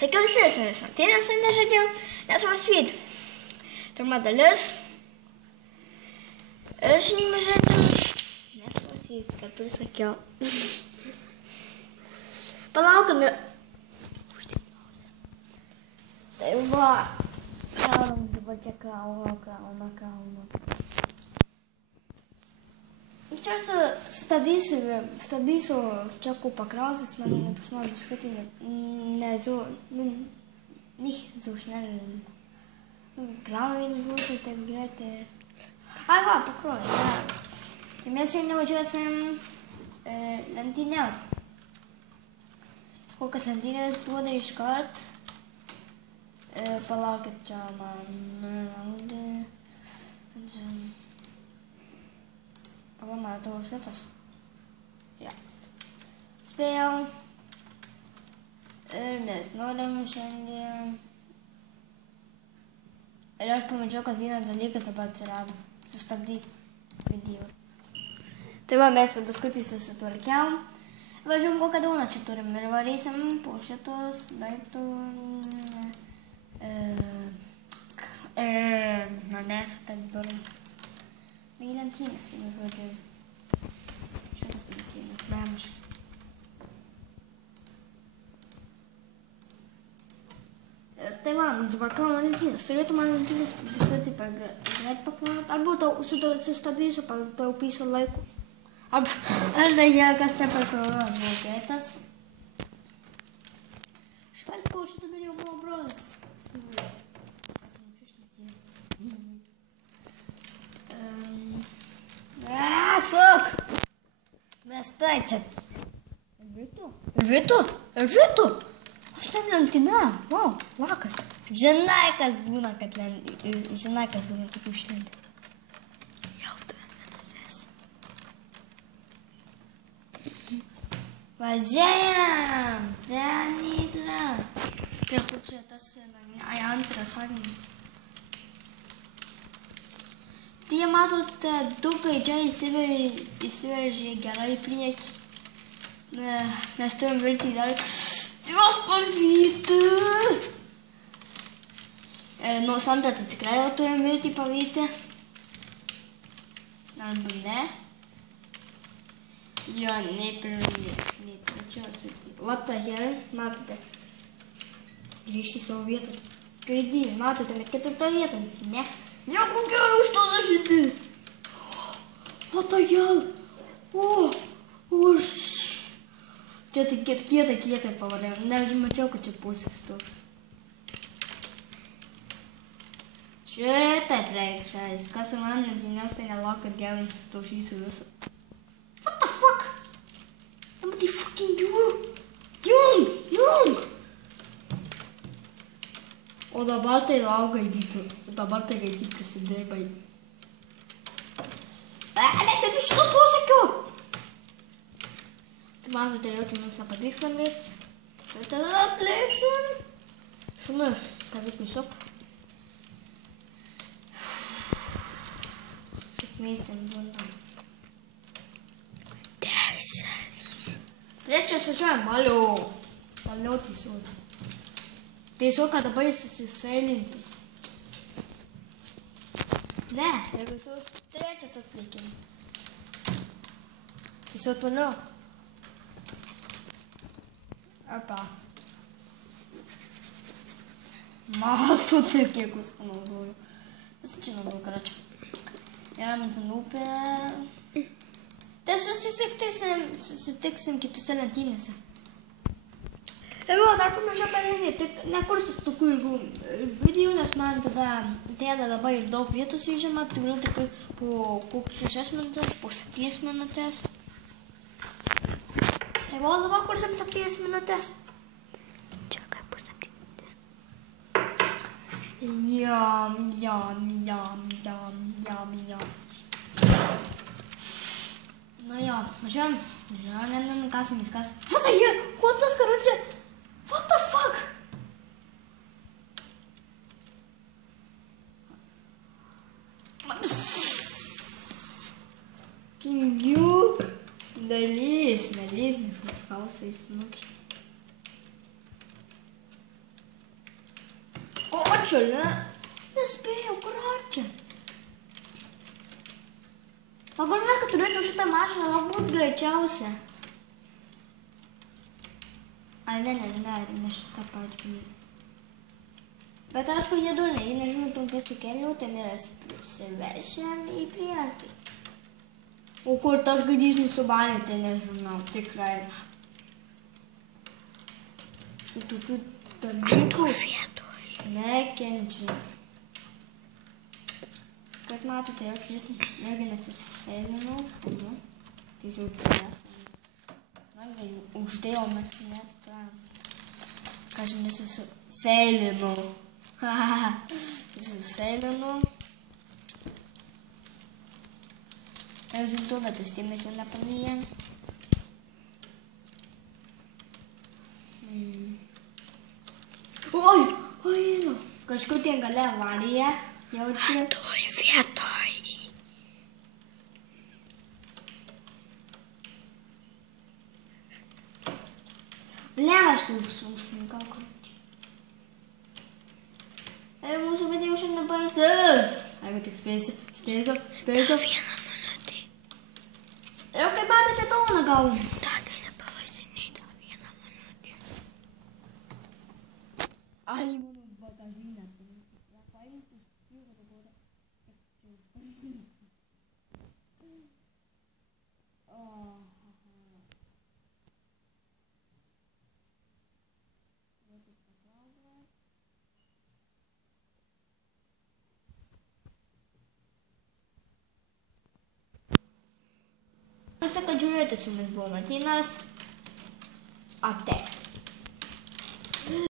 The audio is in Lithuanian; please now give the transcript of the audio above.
Sakiau visas rungtynes nežaidžiau, nes man svyt. Pirma dalis. Aš nežaidžiau, nes man svyt, kaip ir sakiau. Palaukime. Tai va. Kraunam dabar čia krauna. Čia stabdysiu čekų pakrausas, man nepasmau biskutį, nicht so schnell. Krauna vieną būtų, taip greitai. Ai va, pakruoju, ja. Tai mes jau nevažiuosim lenktyniauti. Kokias lenktynės duoda iškart. Palaukit, čia man rangdė. Palamą, tavo šitas. Ja. Spėjau. Ir mes norim šiandien. Ir aš pamačiau, kad vienas dalykas dabar atsirado. Sustabdyti video. Tai va, mes paskutį susitvarkiam. Važiuom kokią dauną čia turim ir varysim po šitos daiktų. Nesą taip durim. Tai lentynės, vienu žodžiu. Šitas lentynės, memiškai. Ir tai va, mes dabar kalno lentynės. Turėtų man lentynės biskutį per greit paklaut. Arba sustabdysiu, pataupysiu laiku. Arba jėgas čia per kronas buvo greitas. Švalt po šitą video buvo brolis. Suk! Mes tai čia. Žvitu? Aš ten lentyna. Wow, vakar. Žinai, kas būna, kad užlenti. Jau 2 minutės. Važiajam! Renitra! Kaip čia tas, antras sakinys. Tai matote, dukai čia įsiveržė gerai į priekį. Mes turim viltį dar. Dievas pavyti! Nuo Santą tai tikrai jau turim viltį pavyti. Arba ne. Jo, nei pirmės, nei trečios viltį. What the hell, matote. Grįžti į savo vietą. Kaidį, matote, bet 4 vietą. Ne. Nieko gero už to dažytis. What the hell? Už. Čia tai kietai pavarėm. Nežinau, kad čia pusės toks. Šitaip reikšais. Kas man lentynės, tai nelauk, kad gerai nusitaušysiu visą. What the fuck? What the fucking Jung! O dabar tai lauk gaidytų. Dabar tai gaidyt, kas įdirbai. Net iš to posakiu! Tai matote, jau tai mums nepavyks laimėti. Ir tada atliksim. Šunus, tavik tiesiog. Sėkmės ten būna. 10. Trečias važiuojam, Valio tiesiog. Tiesiog, kad dabar jis įsisailintų. Ne, jeigu su trečias atlikim. Tiesiog toliau. Arba. Matote, kiek jūs panaudoju. Visi čia naudojau, karačią. Einam ten upę. Tai susitiksim kitose lentynėse. Ir va, dar pamiršau padaryti, tik nekursiu tokių ilgų video, nes man tada dėda labai daug vietos įžema, tai galiu tik po kokius 6 minutės, po 7 minutės. Tai va, dabar kursim 7 minutės. Čia kaip po 7 minutės. Jam. Nu jo, važiuojam. Kasam viskas. What the hell? Ko tas karočią? What the fuck? Kingių dalys, nepausai snukį. šalia. Nespėjau, kur čia? Pagalvoju, kad turėtų šitą mašiną labai greičiausia. Ai, ne šitą patį. Bet aišku, jie durniai, jie nežinau trumpėsų kelių, tai mes prisivešiam į priekį. O kur tas gaidys nusivalė, tai nežinau, tikrai. Šitų tokių dalykų nekenčiu. Kaip matote, aš vis irgi nesiseilinau šunu. Tiesiog šunu. Uždėjau mašinę tą. Ką aš nesiseilinau. Nesiseilinau. Eu zintu, bet vis tiek mes jau nepanuėjom. Oi, nu. Kažkur tie gale avarija. Jaučiu. Toj vietoj. Bleva, aš kaip užminkau, korčiai. Ir mūsų bet jau šiandien baisus. Jeigu tik spėsiu. Vieną minutį. Jau kaip matote, tauną gaunu. Ta gali pavasinėti tą vieną minutį. Ai, mano bagažinė. Ja paimti, jeigu dabar. Kad žiūrėjote, su jumis buvo Martynas. Ate.